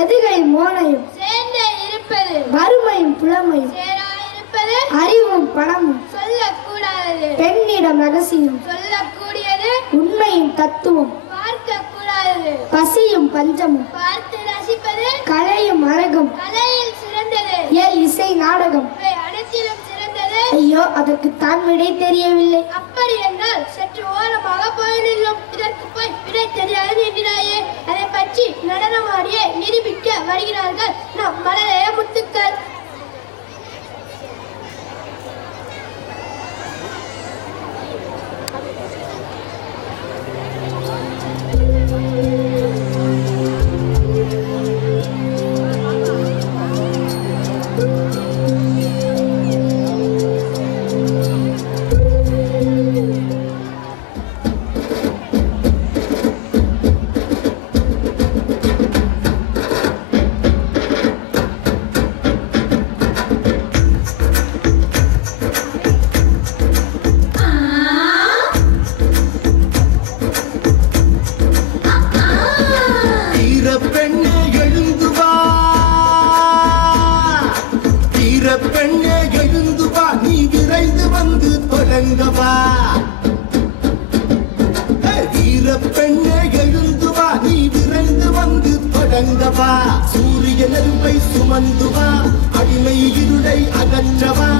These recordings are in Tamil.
எதுகையும் மோனையும் சேர்ந்தே இருப்பது வறுமையும் புலமையும் சேராயிருப்பது அறிவும் பணமும் சொல்லக்கூடாதது பெண்ணிடம் ரகசியம் சொல்லக்கூடியது உண்மையும் தத்துவம் பார்க்க கூடாதது பசியும் பஞ்சமும் பார்த்து ரசிப்பது கலையும் அழகும் கலையில் சிறந்தது ஏல் இசை நாடகம் இவை அனைத்திலும் சிறந்தது ஐயோ அதற்கு தான் விடை தெரியவில்லை அப்படி என்றால் சற்று ஓரமாக போயிடும் இதற்கு போய் விடை தெரியாது என்கிறாயே அதை பற்றி நடனமாடியே நிரூபிக்க வருகிறார்கள் நம் மலரைய முத்துக்கள். பெண்ணே எழுந்து வா, நீ விரைந்து வந்து தொடங்கவா. வீர பெண்ணே எழுந்து வா, நீ விரைந்து வந்து தொடங்கவா. சூரிய நெருப்பை சுமந்து வா, அடிமை இருளை அகற்றவா.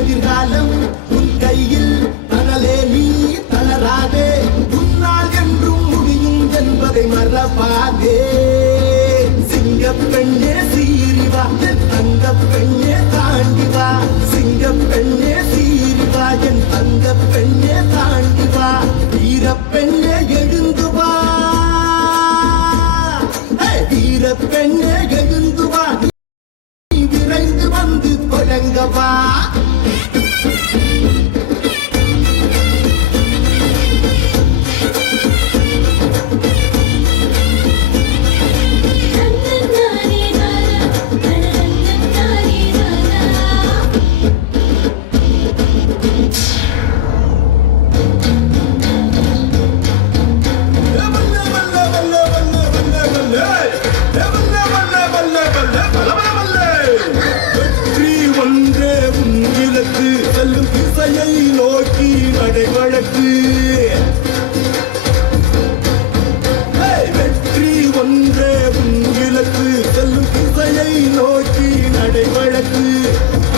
எதிர்காலம் உன் கையில், தனலே நீ தளராதே. உன்னால் என்றும் முடியும் என்பதை மறவாதே. சிங்க பெண்ணே சீரிவா, என் தங்க பெண்ணே தாண்டிவா. சிங்க பெண்ணே சீரிவா, என் தங்க பெண்ணே தாண்டிவா. வீர பெண்ணே எழுந்து வா, வீர பெண்ணே எழுந்து வா, நீ விரைந்து வந்து தொடங்கவா. நோக்கி நடைவழக்கு வெற்றி ஒன்றே உன் இலக்கு. செல்லும் திசையை நோக்கி நடைவழக்கு.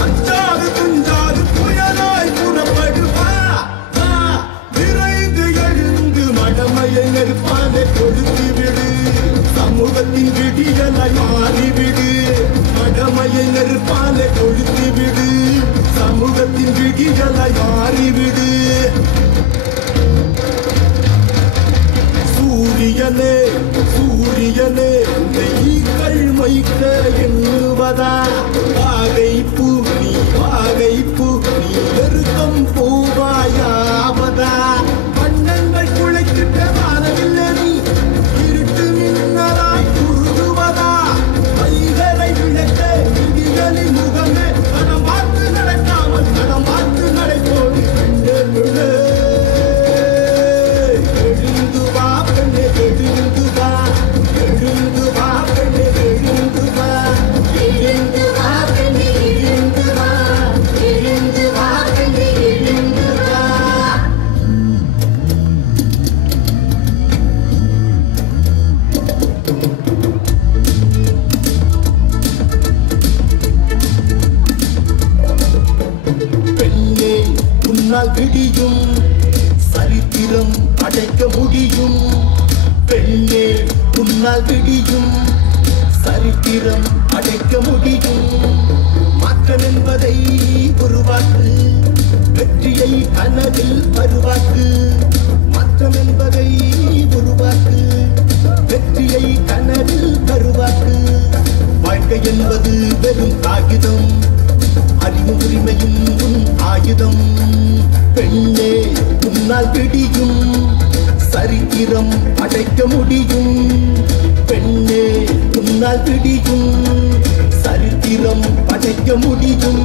அஞ்சாது துஞ்சாது புயலாய் புறப்படுவா. விரைந்து எழுந்து மடமையை நெருப்பானை கொடுத்து விடு. சமூகத்தின் விடியலை மாறிவிடு. மடமையை நெருப்பானை கொடுத்து விடு. சமூகத்தின் விடியலை மாறிவிடு. சூரியனே சூரியனே, நெய்கள் மைக்க எண்ணுவதா. வாகை பூ நீ வாகை பூ, நீ பெருக்கம் பூவாயாவதா. வண்ணங்கள் குழைத்திட்ட வானவில்லை நீ இருட்டு மின்னலாய் குறுகுவதா. கைகளை விளக்க விதிகளின் முகமே, கணம் பார்த்து நடக்காமல் கணம் பார்த்து நடைபோடு கண்டு. எழுந்து வா பெண்ணே எழுந்து வா, எழுந்து வா பெண்ணே எழுந்து வா. எழுந்து வா பெண்ணே எழுந்து வா, எழுந்து வா பெண்ணே எழுந்து வா. பெண்ணே உன்னால் விடியும், சரித்திரம் அடைக்க முடியும். பெண்ணே உன்னால் விடியும், சரித்திரம் அடைக்க முடியும். மாற்றம் என்பதை உருவாக்கு, வெற்றியை கனவில் பருவாக்கு. மாற்றம் என்பதை உருவாக்கு, வெற்றியை கனவில் பருவாக்கு. வாழ்க்கை என்பது வெறும் காகிதம், அறிவு உரிமையும் உன் ஆயுதம். பெண்ணே உன்னால் விடியும், சரித்திரம் அடைக்க முடியும். பெண்ணே உன்னால் விடியும், சரித்திரம் அடைக்க முடியும்.